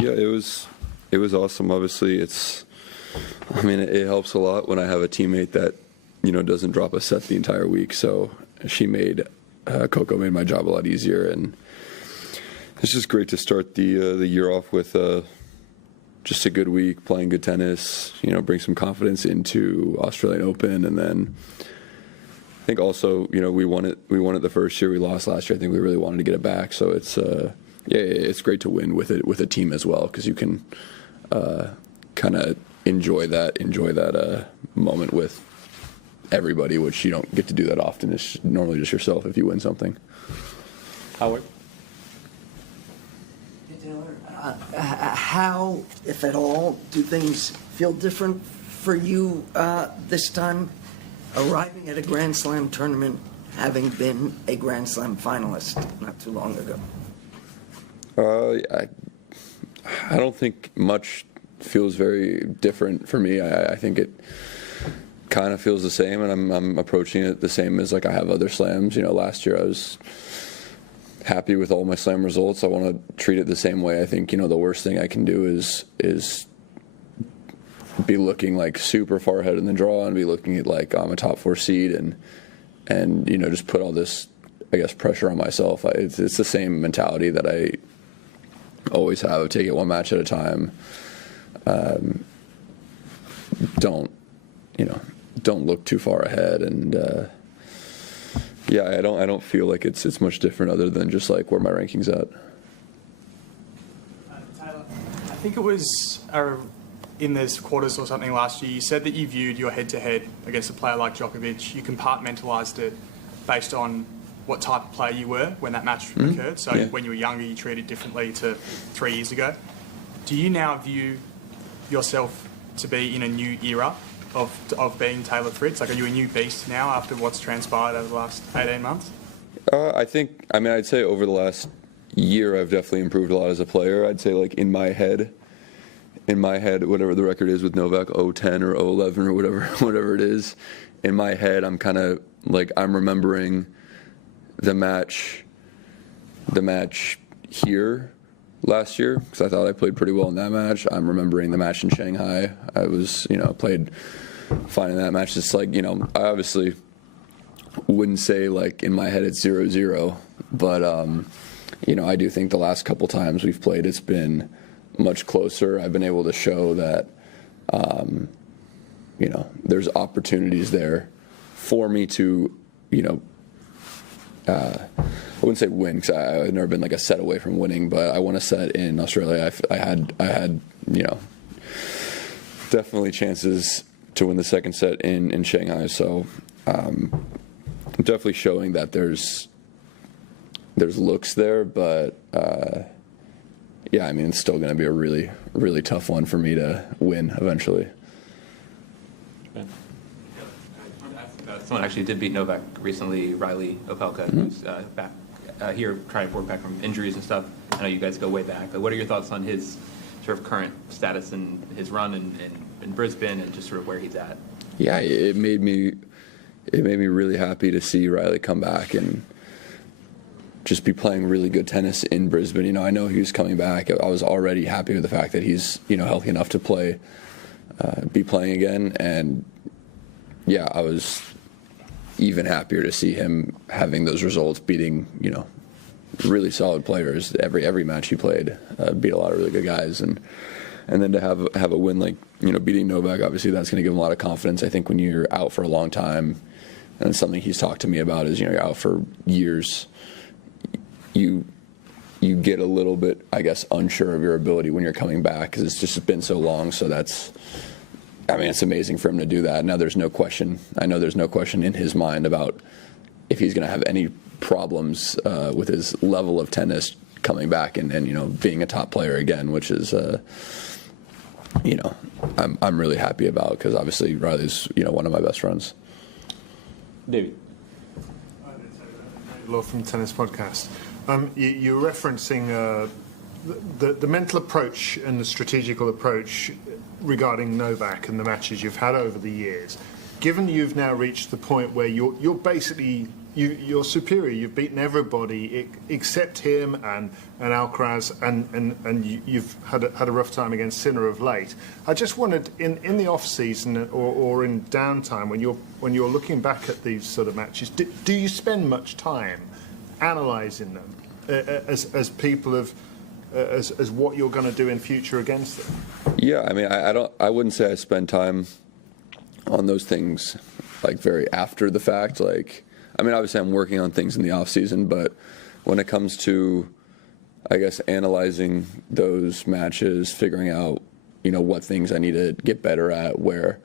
Yeah, it was awesome. Obviously, it helps a lot when I have a teammate that, doesn't drop a set the entire week. So Coco made my job a lot easier, and it's just great to start the year off with just a good week, playing good tennis, bring some confidence into Australian Open. And then I think also, we won it the first year, we lost last year. I think we really wanted to get it back. So it's great to win with a team as well, because you can kind of enjoy that moment with everybody, which you don't get to do that often. It's normally just yourself if you win something. Howard? How, if at all, do things feel different for you this time, arriving at a Grand Slam tournament, having been a Grand Slam finalist not too long ago? I don't think much feels very different for me. I think it kind of feels the same, and I'm approaching it the same as like I have other slams. Last year I was happy with all my slam results. I want to treat it the same way. I think the worst thing I can do is be looking like super far ahead in the draw and be looking at like I'm a top 4 seed and just put all this, I guess, pressure on myself. It's the same mentality that I always have. Take it one match at a time. Don't look too far ahead, and I don't feel like it's much different other than just like where my ranking's at. Taylor, I think it was in this quarters or something last year, you said that you viewed your head-to-head against a player like Djokovic, you compartmentalised it based on what type of player you were when that match occurred. So when you were younger, you treated differently to 3 years ago. Do you now view yourself to be in a new era of being Taylor Fritz? Like, are you a new beast now after what's transpired over the last 18 months? I'd say over the last year, I've definitely improved a lot as a player. I'd say like in my head, whatever the record is with Novak, 0-10 or 0-11 or whatever it is, in my head, I'm kind of like, I'm remembering the match here last year, because I thought I played pretty well in that match. I'm remembering the match in Shanghai. I was, played fine in that match. It's like, I obviously wouldn't say like in my head it's 0-0, but I do think the last couple times we've played, it's been much closer. I've been able to show that, there's opportunities there for me to, I wouldn't say win, because I've never been like a set away from winning, but I won a set in Australia. I had definitely chances to win the second set in Shanghai. So I'm definitely showing that there's looks there, but it's still going to be a really, really tough one for me to win eventually. Someone actually did beat Novak recently, Riley Opelka, who's back here trying to work back from injuries and stuff. I know you guys go way back, but what are your thoughts on his sort of current status and his run in Brisbane and just sort of where he's at? Yeah, it made me really happy to see Riley come back and just be playing really good tennis in Brisbane. I know he was coming back. I was already happy with the fact that he's healthy enough to be playing again, and I was even happier to see him having those results, beating really solid players. Every match he played, beat a lot of really good guys, and then to have a win like beating Novak, obviously that's going to give him a lot of confidence. I think when you're out for a long time, and something he's talked to me about is you're out for years, you get a little bit, I guess, unsure of your ability when you're coming back, because it's just been so long. So it's amazing for him to do that. Now there's no question. I know there's no question in his mind about if he's going to have any problems with his level of tennis coming back and being a top player again, which is I'm really happy about, because obviously Riley's one of my best friends. David. Law from Tennis Podcast. You're referencing the mental approach and the strategical approach regarding Novak and the matches you've had over the years. Given that you've now reached the point where you're basically you're superior. You've beaten everybody except him and Alcaraz, and you've had a rough time against Sinner of late. I just wondered, in the off season or in downtime, when you're looking back at these sort of matches, do you spend much time analysing them as people of as what you're going to do in future against them? Yeah, I mean, I wouldn't say I spend time on those things like very after the fact. Like, I mean, obviously I'm working on things in the off season, but when it comes to, I guess, analyzing those matches, figuring out, what things I need to get better at, where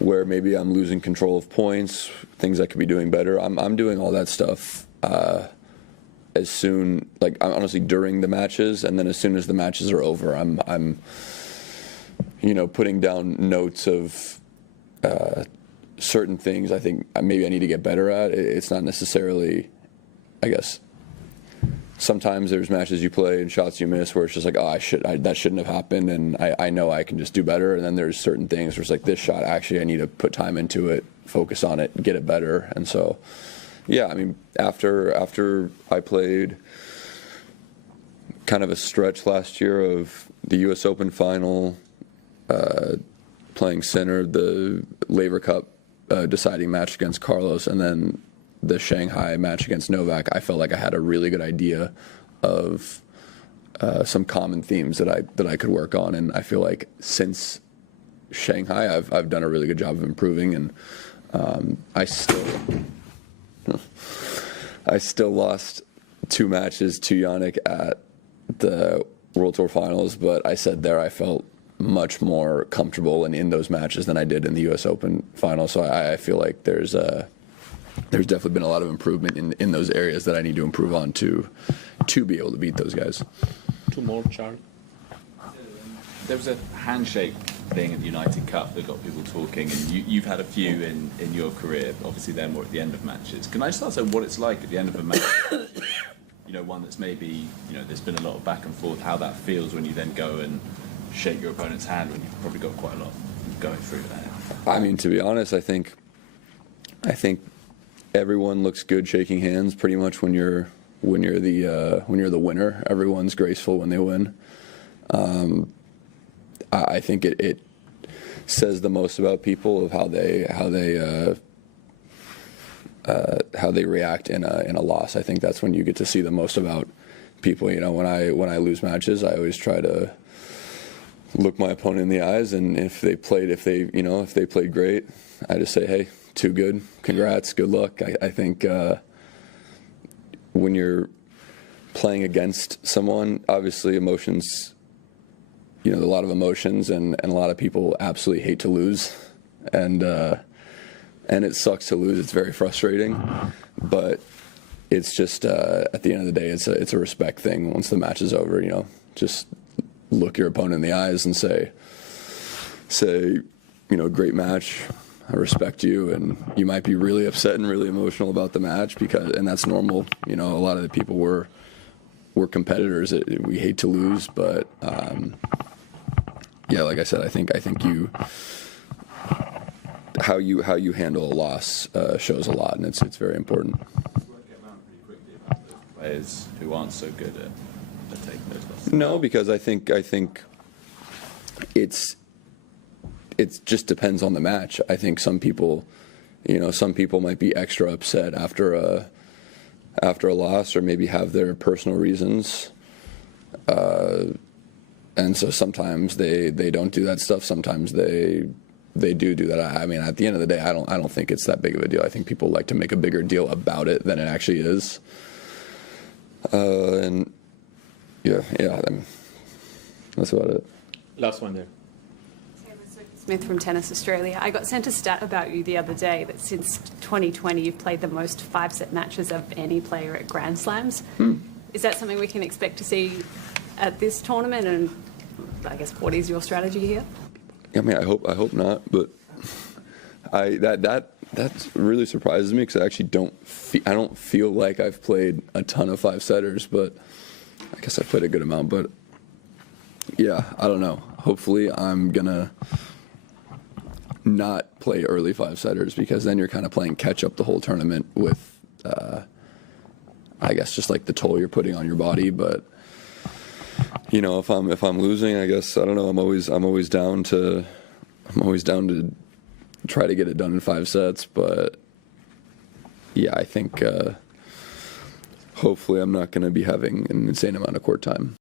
maybe I'm losing control of points, things I could be doing better. I'm doing all that stuff as soon, like honestly, during the matches, and then as soon as the matches are over, I'm putting down notes of certain things I think maybe I need to get better at. It's not necessarily, I guess, sometimes there's matches you play and shots you miss where it's just like, that shouldn't have happened, and I know I can just do better. And then there's certain things where it's like, this shot, actually, I need to put time into it, focus on it, get it better. And so, yeah, I mean, after I played kind of a stretch last year of the U.S. Open final, playing Sinner, the Laver Cup deciding match against Carlos, and then the Shanghai match against Novak, I felt like I had a really good idea of some common themes that I could work on, and I feel like since Shanghai, I've done a really good job of improving, and I still lost 2 matches to Jannik at the World Tour Finals, but I said there I felt much more comfortable and in those matches than I did in the U.S. Open final. So I feel like there's definitely been a lot of improvement in those areas that I need to improve on to be able to beat those guys. 2 more, Charlie. There was a handshake thing at the United Cup that got people talking, and you've had a few in your career. Obviously, they're more at the end of matches. Can I just ask what it's like at the end of a match? One that's maybe, there's been a lot of back and forth, how that feels when you then go and shake your opponent's hand when you've probably got quite a lot going through there. I mean, to be honest, I think everyone looks good shaking hands pretty much when you're the winner. Everyone's graceful when they win. I think it says the most about people of how they react in a loss. I think that's when you get to see the most about people. When I lose matches, I always try to look my opponent in the eyes, and if they played great, I just say, hey, too good, congrats, good luck. I think when you're playing against someone, obviously emotions, a lot of emotions, and a lot of people absolutely hate to lose, and it sucks to lose. It's very frustrating, but it's just at the end of the day, it's a respect thing. Once the match is over, just look your opponent in the eyes and say, great match, I respect you, and you might be really upset and really emotional about the match and that's normal. A lot of the people we're competitors. We hate to lose, but yeah, like I said, I think how you handle a loss shows a lot, and it's very important. Players who aren't so good at taking those losses. No, because I think it just depends on the match. I think some people might be extra upset after a loss, or maybe have their personal reasons, and so sometimes they don't do that stuff. Sometimes they do that. I mean, at the end of the day, I don't think it's that big of a deal. I think people like to make a bigger deal about it than it actually is. And yeah, I mean, that's about it. Last one there. Smith from Tennis Australia. I got sent a stat about you the other day that since 2020 you've played the most 5-set matches of any player at Grand Slams. Is that something we can expect to see at this tournament? And I guess what is your strategy here? I mean, I hope not, but that really surprises me, because I actually don't feel like I've played a ton of 5-setters, but I guess I've played a good amount. But yeah, I don't know. Hopefully I'm gonna not play early 5-setters, because then you're kind of playing catch up the whole tournament with I guess just like the toll you're putting on your body. But you know, if I'm losing, I guess I don't know. I'm always down to try to get it done in 5 sets. But yeah, I think hopefully I'm not going to be having an insane amount of court time.